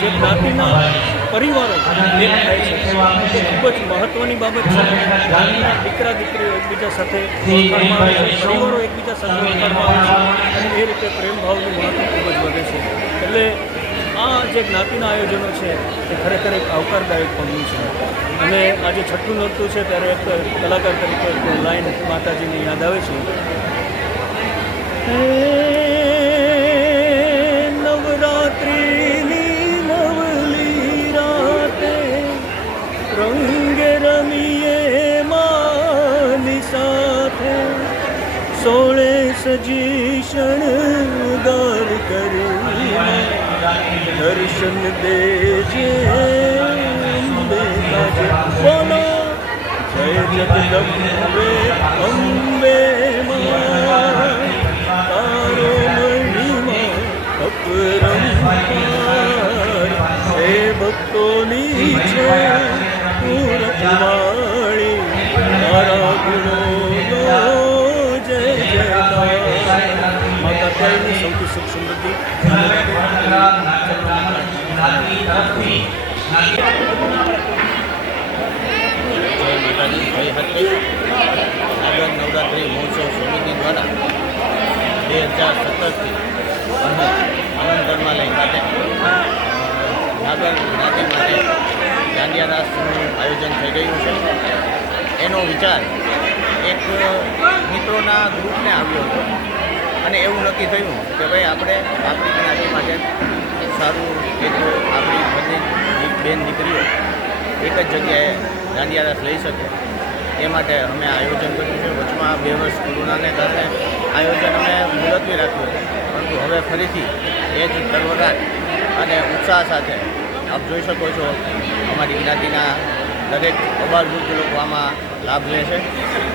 જે જ્ઞાતિના પરિવારો થાય છે તે ખૂબ જ મહત્ત્વની બાબત છે દીકરા દીકરીઓ એકબીજા સાથે એકબીજા સાથે એ રીતે પ્રેમભાવનું મહત્ત્વ ખૂબ જ વધે છે એટલે આ જે જ્ઞાતિના આયોજનો છે એ ખરેખર એક આવકારદાયક પગલું છે અને આજે છઠ્ઠું નોરતું છે, ત્યારે એક કલાકાર તરીકે લાઈન માતાજીની યાદ આવે છે. રંગ રમીએ માની સાથે. સોળે સજી શણગાર કરી દર્શન દેજે બોલો, જય જગદંબે અંબે તારો મહિમા અપરંપાર. હે ભક્તોની છે પૂરતવાળી તારા ગુણોનો જય જયકાર માતા ત્યાંની સૌથી સુખ સમૃદ્ધિ જય માતાજી જય. હરકઈ નાગર નવરાત્રિ મહોત્સવ સમિતિ દ્વારા બે હજાર સત્તરથી આનંદ ગઢમાલય ખાતે નાગર જ્ઞાતિ માટે દાંડિયા રાસનું આયોજન થઈ ગયું છે. એનો વિચાર એક મિત્રોના ગ્રુપને આવ્યો હતો. અને એવું નક્કી થયું કે ભાઈ આપણે આપણી જ્ઞાતિ માટે સારું એક આપણી બધી બેન દીકરીઓ એક જ જગ્યાએ દાંડિયા રાસ લઈ શકે. એ માટે અમે આયોજન કર્યું છે. વચમાં બે વર્ષ કોરોનાને કારણે આયોજન અમે મુલતવી રાખ્યું હતું. પરંતુ હવે ફરીથી એ જ તરવરાટ અને ઉત્સાહ સાથે આપ જોઈ શકો છો અમારી જ્ઞાતિના દરેક અબાલ વૃદ્ધ લોકો આમાં લાભ લે છે.